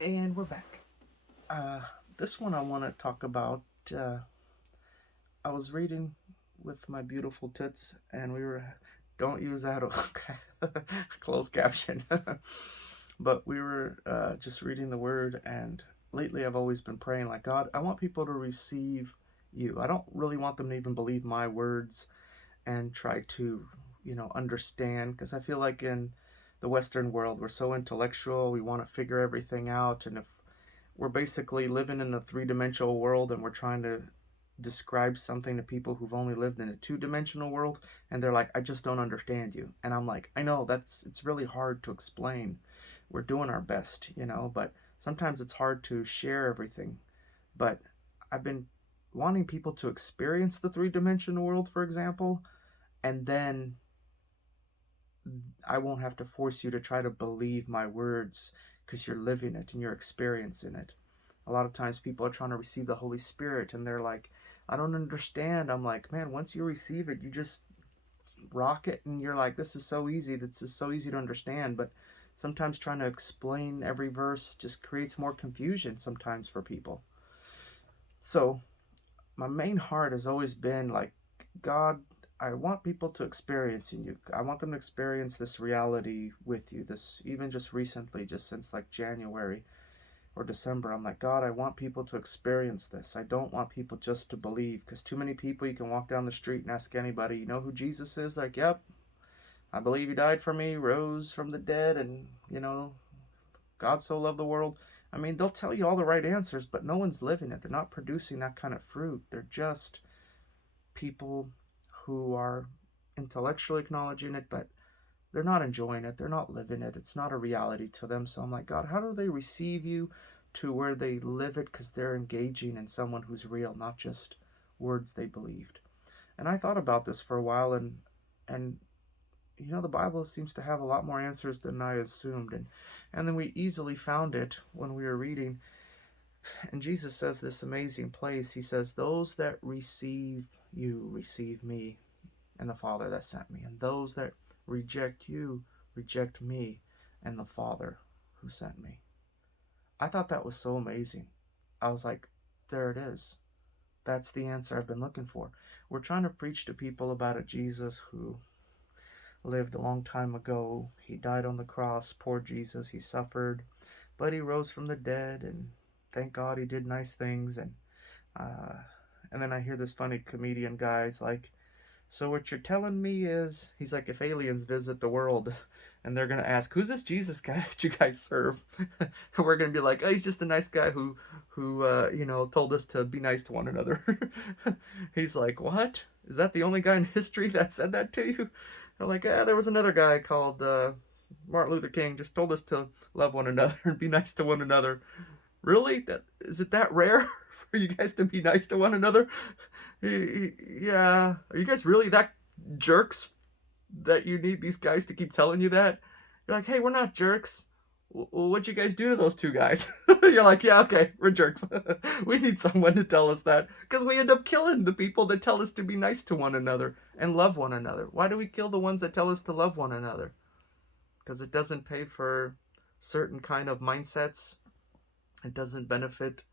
And we're back. Uh, this one I want to talk about. Uh, I was reading with my beautiful tits, and we were. Don't use that. Okay. Closed caption. But we were just reading the word, and lately I've always been praying, like, God, I want people to receive you. I don't really want them to even believe my words and try to, understand, because I feel like in the Western world, we're so intellectual, we want to figure everything out, and if we're basically living in a three-dimensional world and we're trying to describe something to people who've only lived in a two-dimensional world, and they're like, I just don't understand you. And I'm like, I know, it's really hard to explain. We're doing our best, but sometimes it's hard to share everything. But I've been wanting people to experience the three-dimensional world, for example, and then I won't have to force you to try to believe my words because you're living it and you're experiencing it. A lot of times people are trying to receive the Holy Spirit and they're like, I don't understand. I'm like, man, once you receive it, you just rock it and you're like, this is so easy. This is so easy to understand. But sometimes trying to explain every verse just creates more confusion sometimes for people. So my main heart has always been like, God, I want people to experience you. I want them to experience this reality with you. This, even just recently, just since like January or December, I'm like, God, I want people to experience this. I don't want people just to believe, because too many people, you can walk down the street and ask anybody, you know who Jesus is? Like, yep, I believe he died for me, rose from the dead, and, God so loved the world. I mean, they'll tell you all the right answers, but no one's living it. They're not producing that kind of fruit. They're just people who are intellectually acknowledging it, but they're not enjoying it. They're not living it. It's not a reality to them. So I'm like, God, how do they receive you to where they live it? Because they're engaging in someone who's real, not just words they believed. And I thought about this for a while, and the Bible seems to have a lot more answers than I assumed, and then we easily found it when we were reading. And Jesus says this amazing place. He says, "Those that receive you receive me, and the Father that sent me. And those that reject you reject me and the Father who sent me." I thought that was so amazing. I was like, there it is. That's the answer I've been looking for. We're trying to preach to people about a Jesus who lived a long time ago. He died on the cross. Poor Jesus. He suffered, but he rose from the dead, and thank God he did nice things. Uh, and then I hear this funny comedian guy's like, so what you're telling me is, he's like, if aliens visit the world and they're gonna ask, who's this Jesus guy that you guys serve? And we're gonna be like, oh, he's just a nice guy who told us to be nice to one another. He's like, what? Is that the only guy in history that said that to you? They're like, there was another guy called Martin Luther King, just told us to love one another and be nice to one another. Really? That is it that rare for you guys to be nice to one another? Yeah. Are you guys really that jerks that you need these guys to keep telling you that? You're like, hey, we're not jerks. What'd you guys do to those two guys? You're like, yeah, okay, we're jerks. We need someone to tell us that, because we end up killing the people that tell us to be nice to one another and love one another. Why do we kill the ones that tell us to love one another? Because it doesn't pay for certain kind of mindsets. It doesn't benefit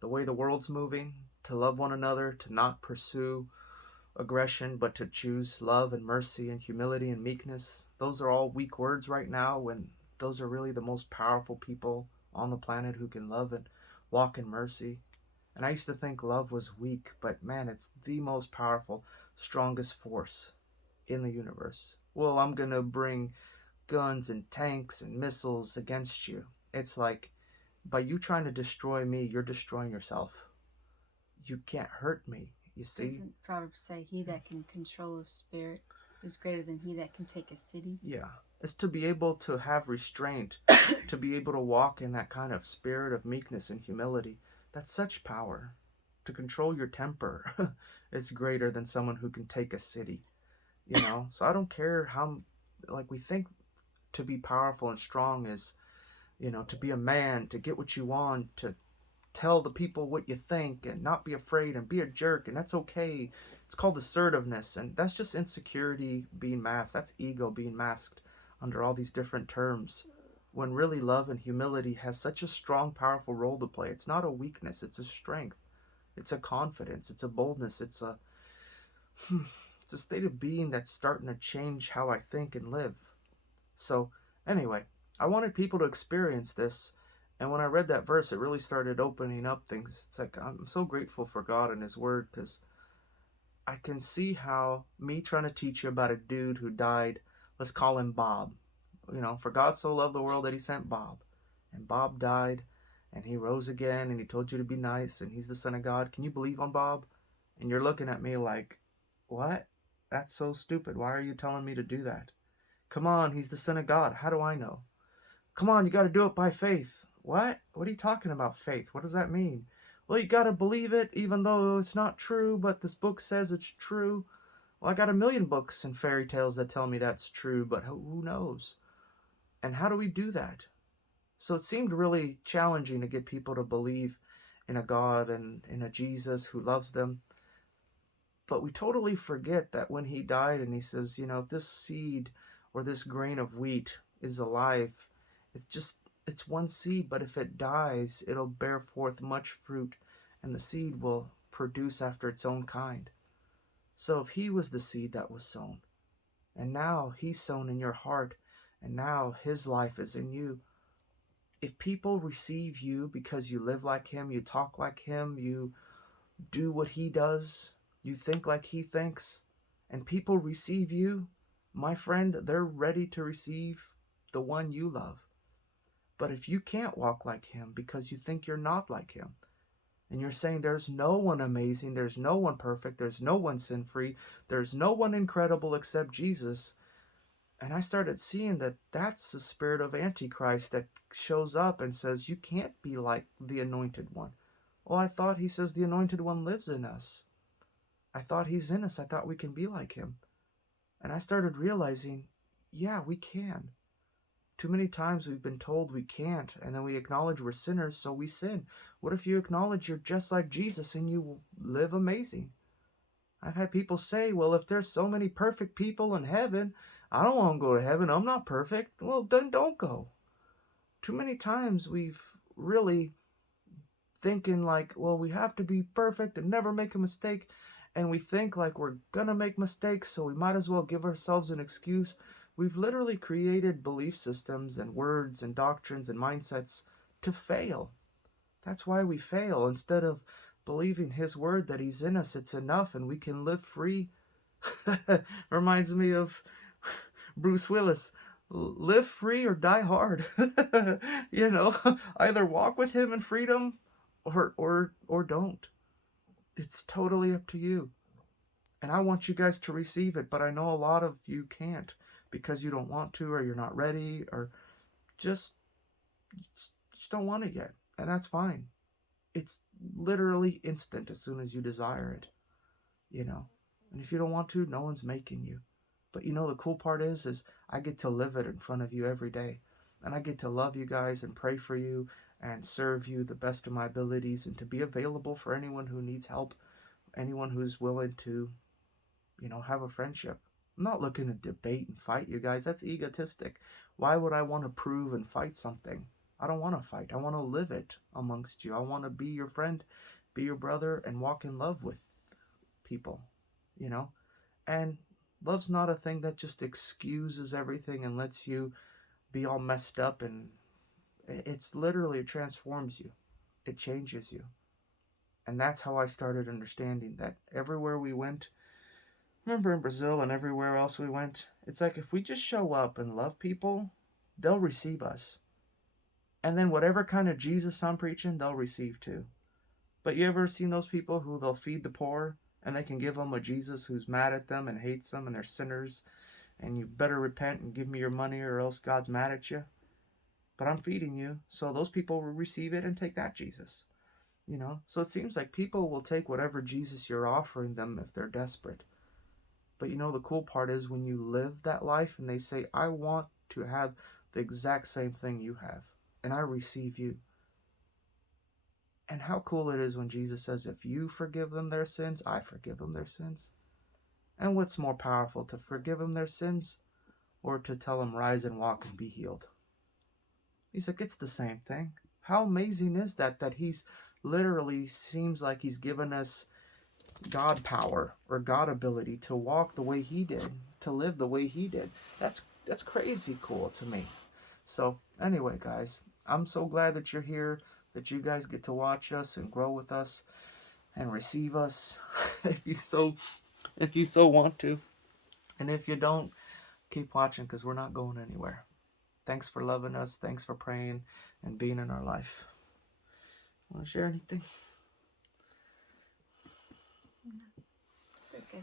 the way the world's moving, to love one another, to not pursue aggression, but to choose love and mercy and humility and meekness. Those are all weak words right now, when those are really the most powerful people on the planet who can love and walk in mercy. And I used to think love was weak, but man, it's the most powerful, strongest force in the universe. Well, I'm going to bring guns and tanks and missiles against you. It's like, by you trying to destroy me, you're destroying yourself. You can't hurt me, you see? Doesn't Proverbs say, he that can control a spirit is greater than he that can take a city? Yeah. It's to be able to have restraint, to be able to walk in that kind of spirit of meekness and humility. That's such power. To control your temper is greater than someone who can take a city. So I don't care how, like, we think to be powerful and strong is, to be a man, to get what you want, to tell the people what you think and not be afraid and be a jerk, and that's okay. It's called assertiveness, and that's just insecurity being masked. That's ego being masked under all these different terms. when really love and humility has such a strong, powerful role to play. It's not a weakness, it's a strength. It's a confidence, it's a boldness, it's a state of being that's starting to change how I think and live. So, anyway, I wanted people to experience this. And when I read that verse, it really started opening up things. It's like, I'm so grateful for God and His Word, because I can see how me trying to teach you about a dude who died, let's call him Bob. For God so loved the world that He sent Bob. And Bob died, and he rose again, and he told you to be nice, and he's the Son of God. Can you believe on Bob? And you're looking at me like, what? That's so stupid. Why are you telling me to do that? Come on, he's the Son of God. How do I know? Come on, you got to do it by faith. What? What are you talking about, faith? What does that mean? Well, you got to believe it even though it's not true, but this book says it's true. Well, I got a million books and fairy tales that tell me that's true, but who knows? And how do we do that? So it seemed really challenging to get people to believe in a God and in a Jesus who loves them. But we totally forget that when He died and He says, if this seed or this grain of wheat is alive, it's one seed, but if it dies, it'll bear forth much fruit, and the seed will produce after its own kind. So if He was the seed that was sown, and now He's sown in your heart, and now His life is in you, if people receive you because you live like Him, you talk like Him, you do what He does, you think like He thinks, and people receive you, my friend, they're ready to receive the one you love. But if you can't walk like Him because you think you're not like Him, and you're saying there's no one amazing, there's no one perfect, there's no one sin-free, there's no one incredible except Jesus, and I started seeing that that's the spirit of Antichrist that shows up and says, you can't be like the Anointed One. Well, I thought He says the Anointed One lives in us. I thought He's in us. I thought we can be like Him. And I started realizing, yeah, we can. Too many times we've been told we can't, and then we acknowledge we're sinners, so we sin. What if you acknowledge you're just like Jesus and you live amazing? I've had people say, well, if there's so many perfect people in heaven, I don't want to go to heaven. I'm not perfect. Well, then don't go. Too many times we've really thinking like, well, we have to be perfect and never make a mistake. And we think like we're going to make mistakes, so we might as well give ourselves an excuse. We've literally created belief systems and words and doctrines and mindsets to fail. That's why we fail. Instead of believing His word that He's in us, it's enough and we can live free. Reminds me of Bruce Willis. Live free or die hard. Either walk with Him in freedom or don't. It's totally up to you. And I want you guys to receive it, but I know a lot of you can't because you don't want to, or you're not ready, or just don't want it yet. And that's fine. It's literally instant as soon as you desire it. And if you don't want to, no one's making you. But the cool part is I get to live it in front of you every day. And I get to love you guys and pray for you and serve you the best of my abilities, and to be available for anyone who needs help, anyone who's willing to, have a friendship. I'm not looking to debate and fight you guys. That's egotistic. Why would I want to prove and fight something? I don't want to fight. I want to live it amongst you. I want to be your friend, be your brother, and walk in love with people, And love's not a thing that just excuses everything and lets you be all messed up, and it's literally, it transforms you. It changes you. And that's how I started understanding that everywhere we went, remember in Brazil and everywhere else we went, it's like if we just show up and love people, they'll receive us. And then whatever kind of Jesus I'm preaching, they'll receive too. But you ever seen those people who they'll feed the poor, and they can give them a Jesus who's mad at them and hates them and they're sinners, and you better repent and give me your money or else God's mad at you? But I'm feeding you, so those people will receive it and take that Jesus. So it seems like people will take whatever Jesus you're offering them if they're desperate. But the cool part is when you live that life and they say, I want to have the exact same thing you have, and I receive you. And how cool it is when Jesus says, if you forgive them their sins, I forgive them their sins. And what's more powerful, to forgive them their sins or to tell them rise and walk and be healed? He's like, it's the same thing. How amazing is that? That he's literally seems like he's given us God power or God ability to walk the way he did, to live the way he did. That's crazy cool to me. So anyway, guys, I'm so glad that you're here, that you guys get to watch us and grow with us and receive us if you so want to. And if you don't, keep watching because we're not going anywhere. Thanks for loving us. Thanks for praying and being in our life. Want to share anything? Okay.